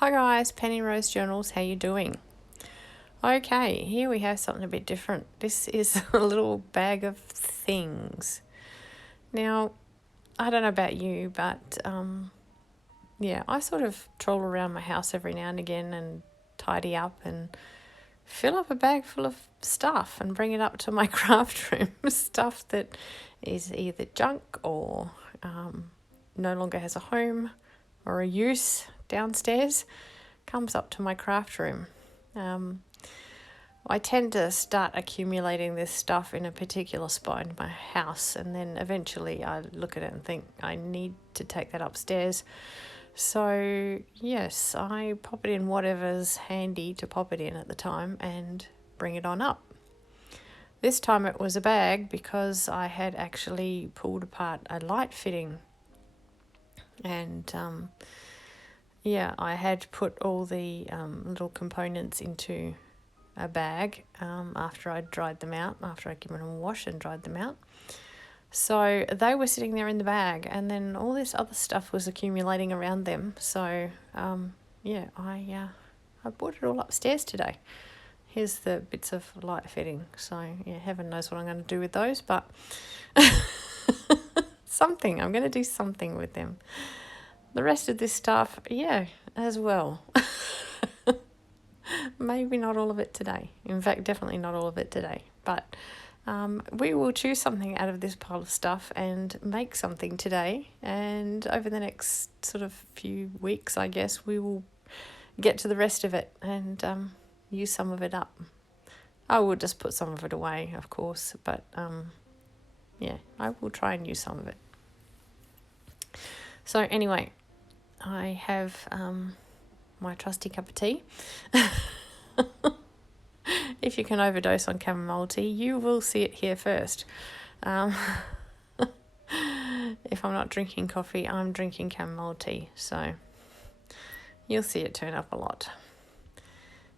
Hi guys, Penny Rose Journals, how you doing? Okay, here we have something a bit different. This is a little bag of things. Now, I don't know about you, but yeah, I sort of troll around my house every now and again and tidy up and fill up a bag full of stuff and bring it up to my craft room. Stuff that is either junk or no longer has a home or a use downstairs comes up to my craft room. I tend to start accumulating this stuff in a particular spot in my house, and then eventually I look at it and think I need to take that upstairs. So yes, I pop it in whatever's handy to pop it in at the time and bring it on up. This time it was a bag because I had actually pulled apart a light fitting, and I had put all the little components into a bag after I'd dried them out, after I'd given them a wash and dried them out. So they were sitting there in the bag, and then all this other stuff was accumulating around them. So I brought it all upstairs today. Here's the bits of light fitting. So yeah, heaven knows what I'm going to do with those, but I'm going to do something with them. The rest of this stuff, as well. Maybe not all of it today. In fact, definitely not all of it today. But we will choose something out of this pile of stuff and make something today. And over the next sort of few weeks, I guess, we will get to the rest of it and use some of it up. I will just put some of it away, of course. But I will try and use some of it. So anyway, I have my trusty cup of tea. If you can overdose on chamomile tea, you will see it here first. If I'm not drinking coffee, I'm drinking chamomile tea. So you'll see it turn up a lot.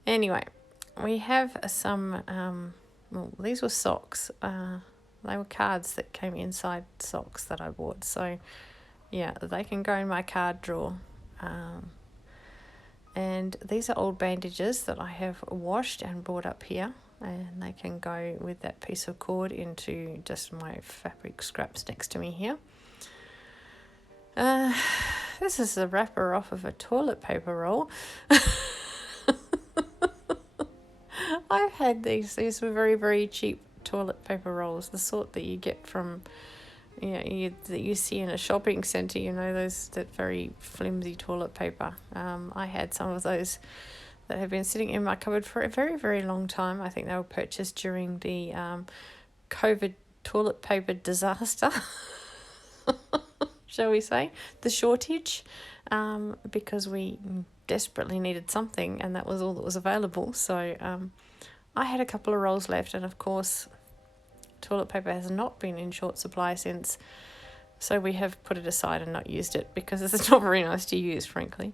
Anyway, we have some, these were socks. They were cards that came inside socks that I bought. So yeah, they can go in my card drawer. And these are old bandages that I have washed and brought up here, and they can go with that piece of cord into just my fabric scraps next to me here. This is the wrapper off of a toilet paper roll. I've had these were very, very cheap toilet paper rolls, the sort that you get from that you see in a shopping centre, that very flimsy toilet paper. I had some of those that have been sitting in my cupboard for a very, very long time. I think they were purchased during the COVID toilet paper disaster, shall we say, the shortage, because we desperately needed something and that was all that was available. So I had a couple of rolls left, and of course toilet paper has not been in short supply since, so we have put it aside and not used it because it's not very nice to use, frankly.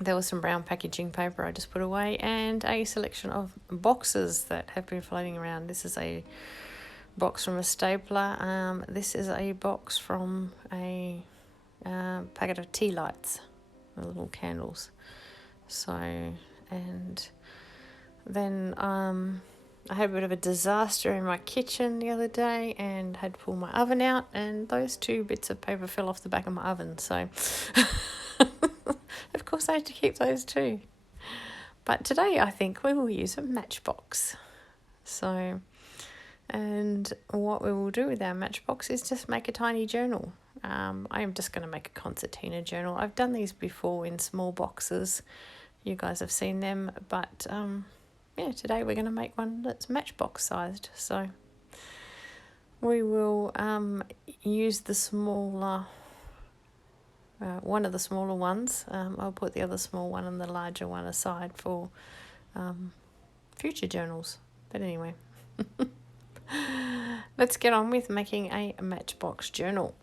There was some brown packaging paper I just put away, and a selection of boxes that have been floating around. This is a box from a stapler. This is a box from a packet of tea lights, the little candles. So, and then I had a bit of a disaster in my kitchen the other day and had to pull my oven out, and those two bits of paper fell off the back of my oven. So, of course, I had to keep those too. But today I think we will use a matchbox. So, and what we will do with our matchbox is just make a tiny journal. I am just going to make a concertina journal. I've done these before in small boxes. You guys have seen them, but today we're going to make one that's matchbox sized. So we will use the smaller, one of the smaller ones. I'll put the other small one and the larger one aside for future journals. But anyway, let's get on with making a matchbox journal.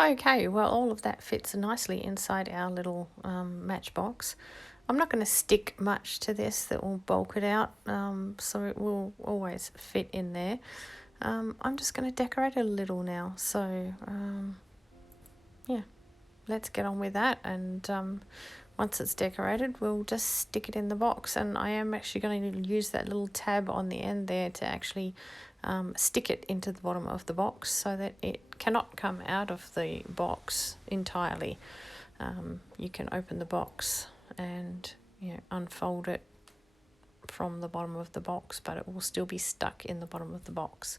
Okay, well, all of that fits nicely inside our little matchbox. I'm not going to stick much to this that will bulk it out, so it will always fit in there. I'm just going to decorate a little now, so yeah, let's get on with that. And once it's decorated, we'll just stick it in the box. And I am actually going to use that little tab on the end there to actually stick it into the bottom of the box so that it cannot come out of the box entirely. You can open the box and unfold it from the bottom of the box, but it will still be stuck in the bottom of the box.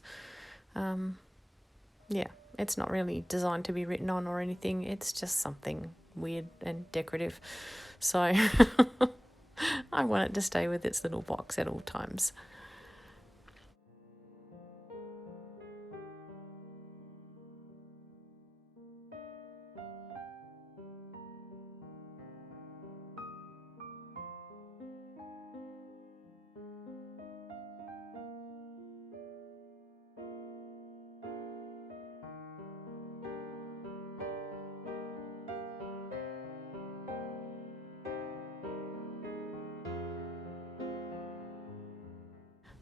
Yeah, it's not really designed to be written on or anything. It's just something weird and decorative. So I want it to stay with its little box at all times.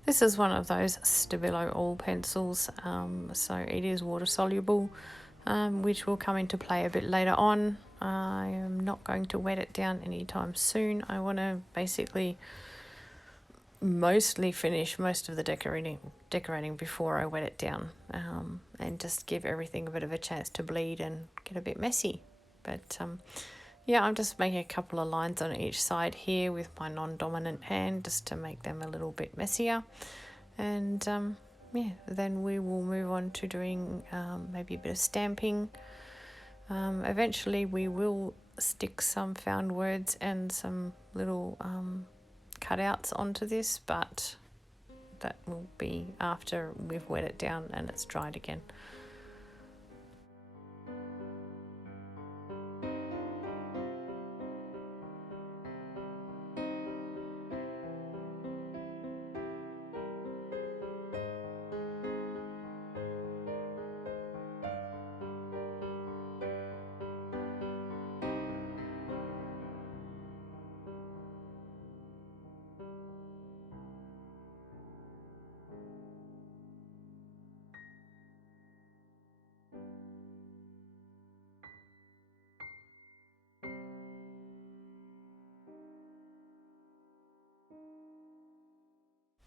This is one of those Stabilo oil pencils, so it is water soluble, which will come into play a bit later on. I am not going to wet it down anytime soon. I want to basically mostly finish most of the decorating before I wet it down, and just give everything a bit of a chance to bleed and get a bit messy. But yeah, I'm just making a couple of lines on each side here with my non-dominant hand just to make them a little bit messier. And yeah, then we will move on to doing maybe a bit of stamping. Eventually we will stick some found words and some little cutouts onto this, but that will be after we've wet it down and it's dried again.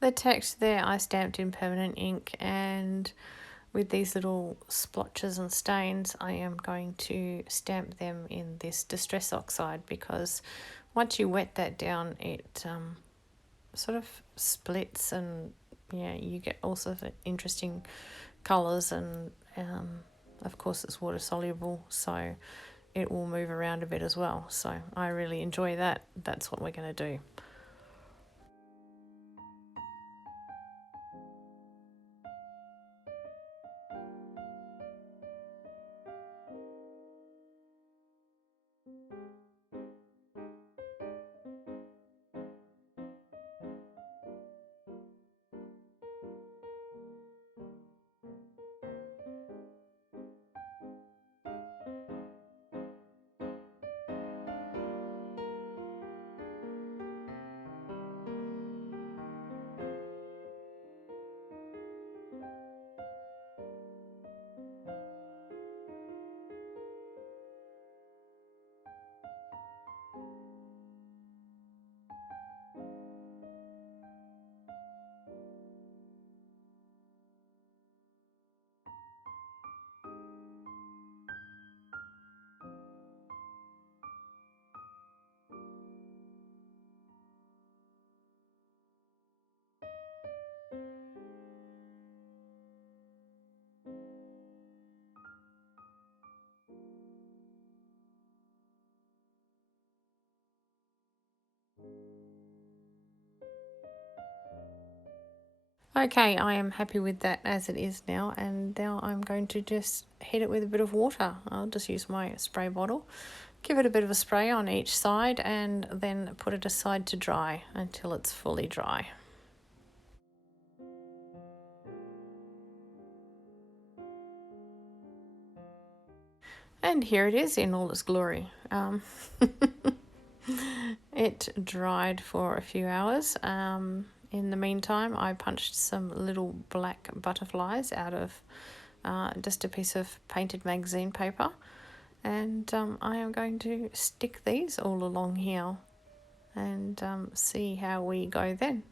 The text there I stamped in permanent ink, and with these little splotches and stains I am going to stamp them in this Distress Oxide, because once you wet that down it sort of splits, and yeah, you get all sorts of interesting colours, and of course it's water soluble, so it will move around a bit as well. So I really enjoy that. That's what we're going to do. Okay, I am happy with that as it is now, and now I'm going to just heat it with a bit of water. I'll just use my spray bottle, give it a bit of a spray on each side, and then put it aside to dry until it's fully dry. And here it is in all its glory. It dried for a few hours. In the meantime, I punched some little black butterflies out of just a piece of painted magazine paper, and I am going to stick these all along here and see how we go then.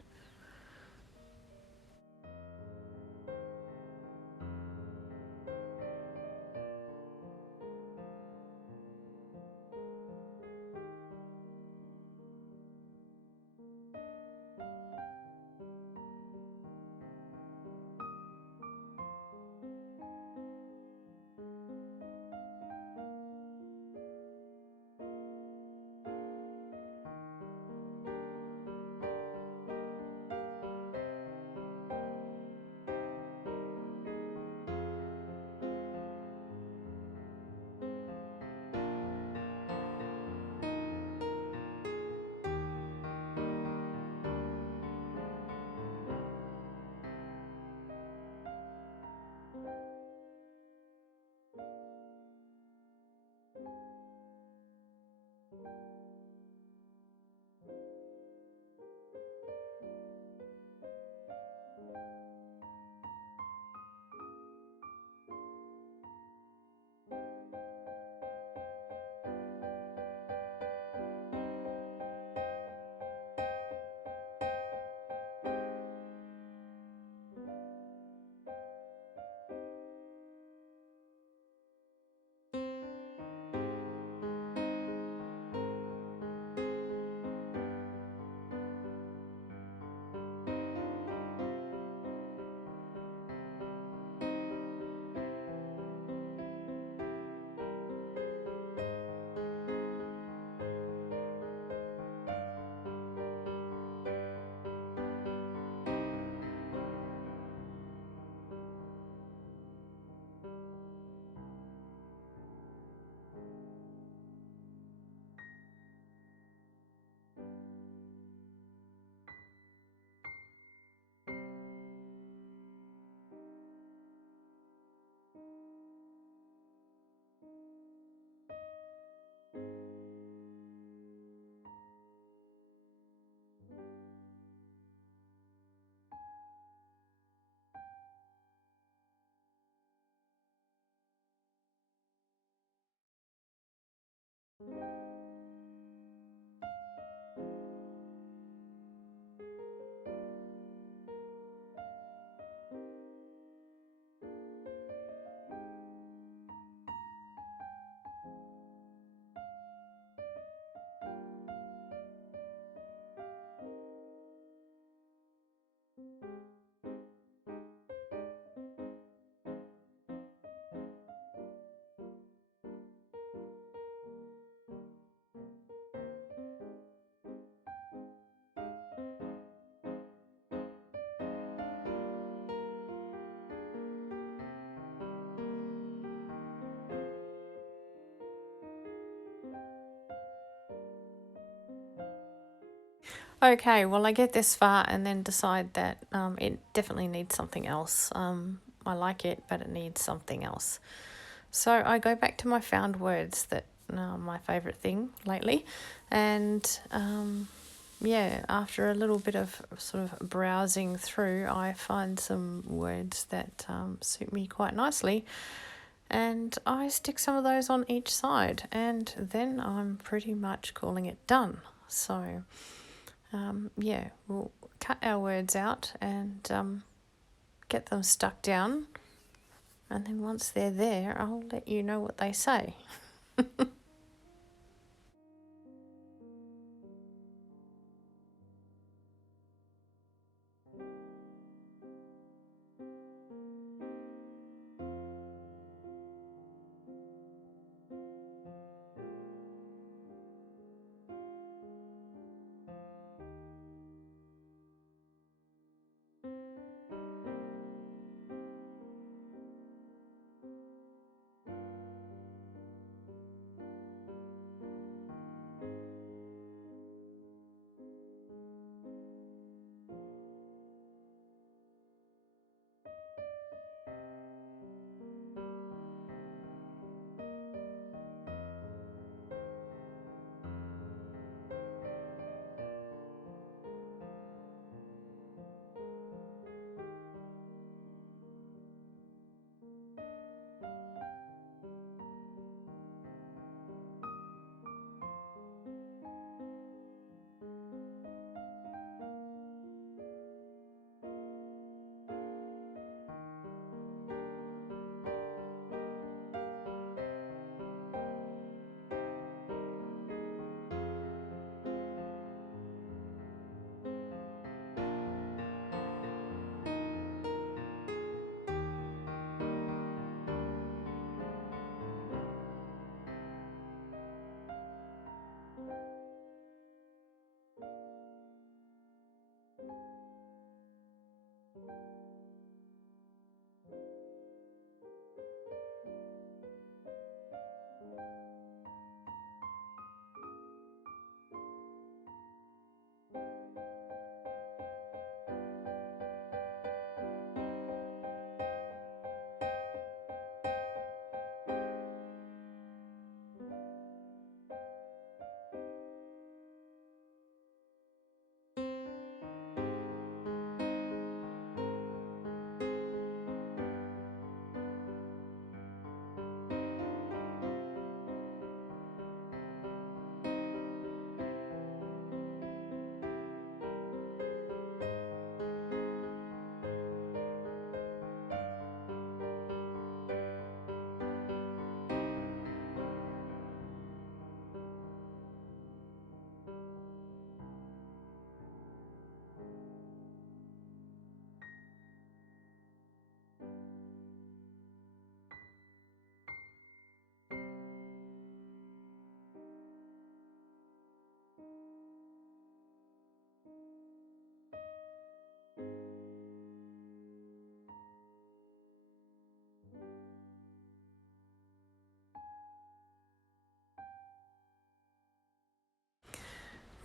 Okay, well, I get this far and then decide that it definitely needs something else. I like it, but it needs something else. So I go back to my found words, that my favourite thing lately, and yeah, after a little bit of sort of browsing through, I find some words that suit me quite nicely, and I stick some of those on each side, and then I'm pretty much calling it done. So yeah, we'll cut our words out and get them stuck down, and then once they're there, I'll let you know what they say.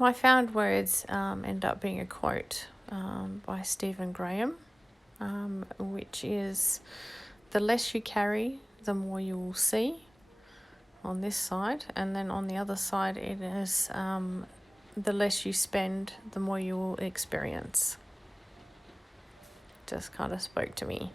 My found words end up being a quote by Stephen Graham, which is, "The less you carry, the more you will see," on this side, and then on the other side it is, "The less you spend, the more you will experience." Just kind of spoke to me.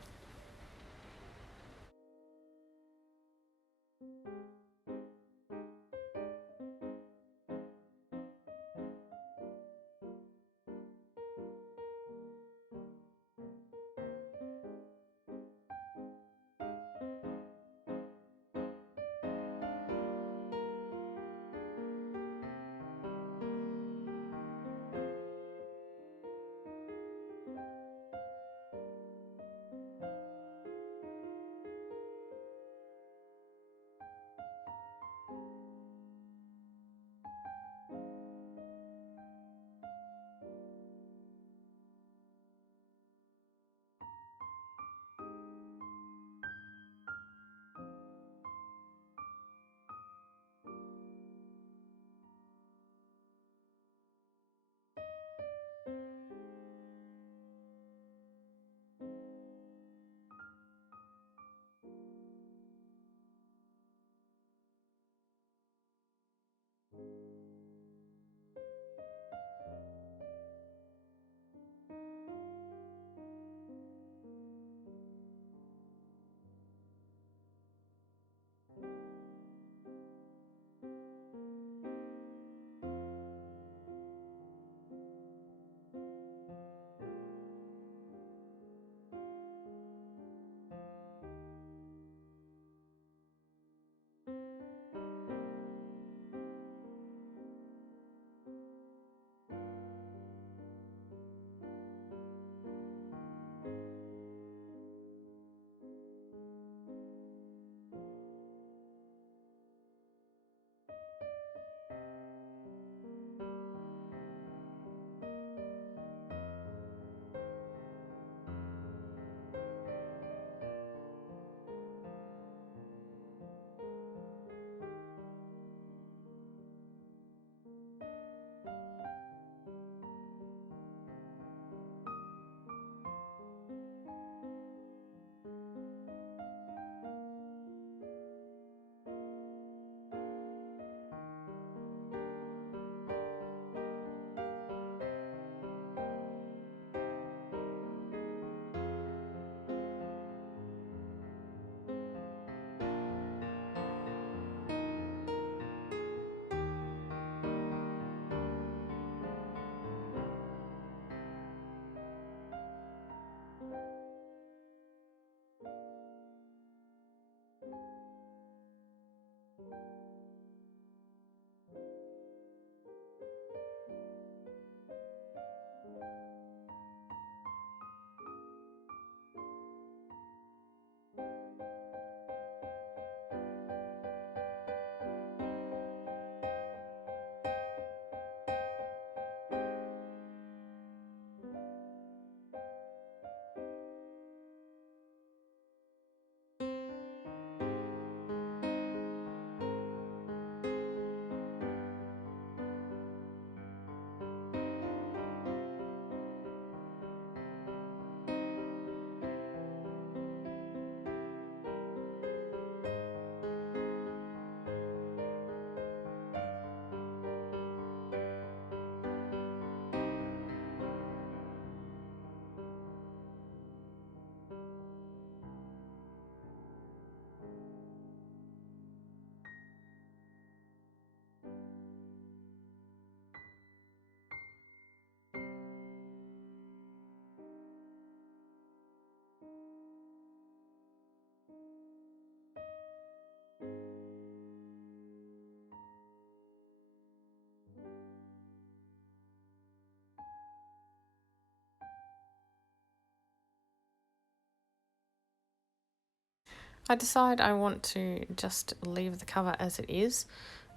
I decide I want to just leave the cover as it is,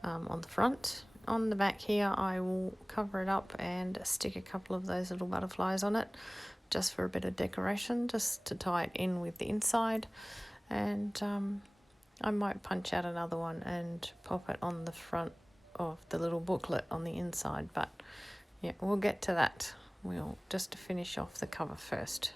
on the front. On the back here, I will cover it up and stick a couple of those little butterflies on it, just for a bit of decoration, just to tie it in with the inside. And I might punch out another one and pop it on the front of the little booklet on the inside, but yeah, we'll get to that. We'll just finish off the cover first.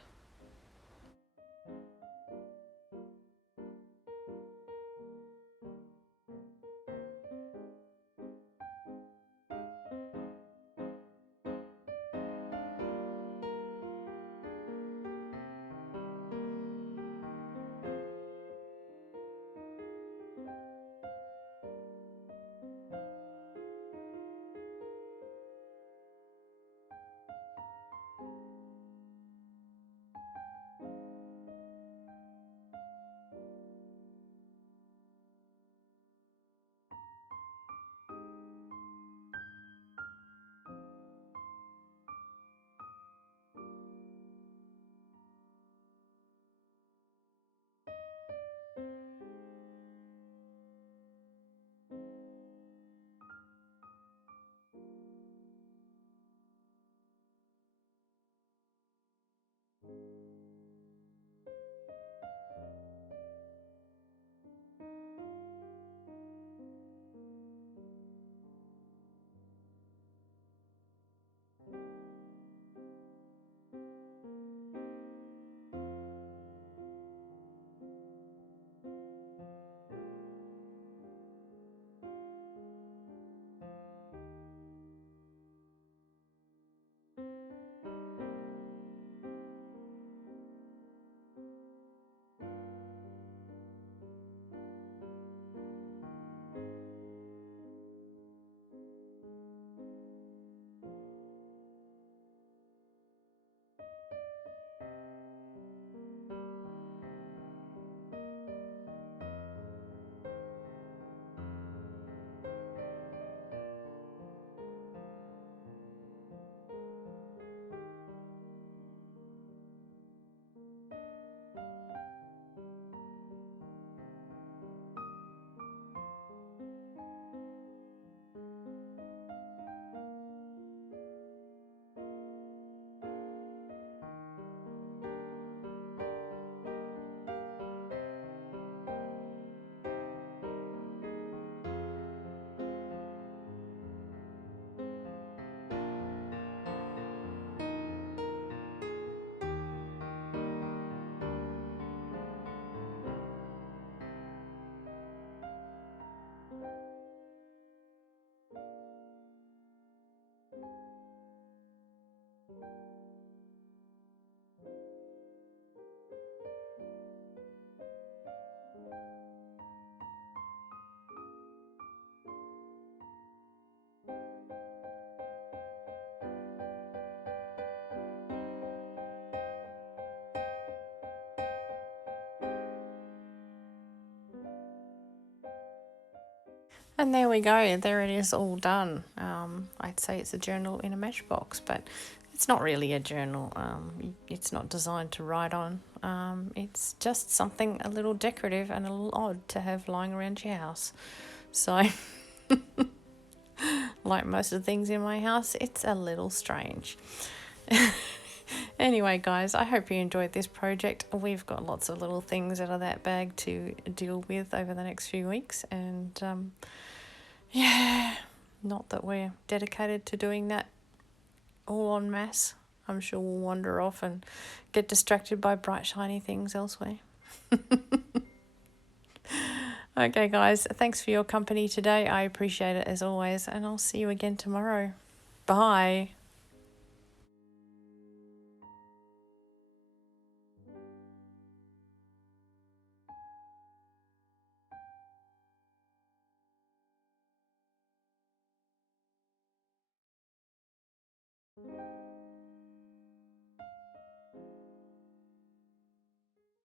And there we go, there it is, all done. I'd say it's a journal in a matchbox, but it's not really a journal. It's not designed to write on. It's just something a little decorative and a little odd to have lying around your house. So, like most of the things in my house, it's a little strange. Anyway, guys, I hope you enjoyed this project. We've got lots of little things out of that bag to deal with over the next few weeks, and yeah, not that we're dedicated to doing that all en masse. I'm sure we'll wander off and get distracted by bright, shiny things elsewhere. Okay, guys, thanks for your company today. I appreciate it as always, and I'll see you again tomorrow. Bye.